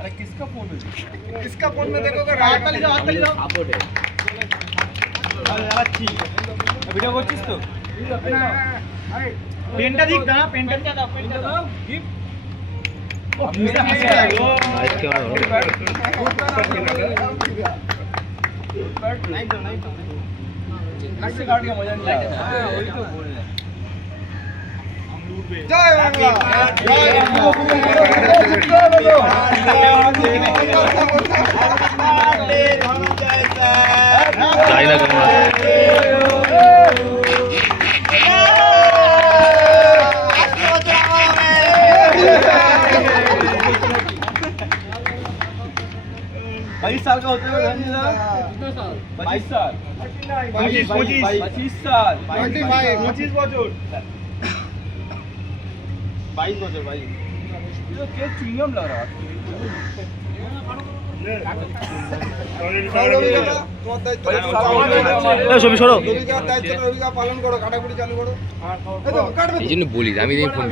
अरे किसका फोन है? इसका फोन में देखोगे राइट वाली जाओ सापोर्ट है। अच्छी वीडियो করছিস তো? পেনটা দিক না পেনটা দাও গিফট नाइस कैमरा इससे काट के मजा नहीं आता। वही तो बोल रहे हैं। জয় বাংলা জয় चाइना कैमरा बाईस साल का होते हुए कितना साल? 22 साल 25 साल 25 বছর 22 বছর 22 ये तो केक चुइंगम लग रहा है। ছবি সরো পালন করো কাটাকুটি চালু করো এই জন্য বলি আমি ফোন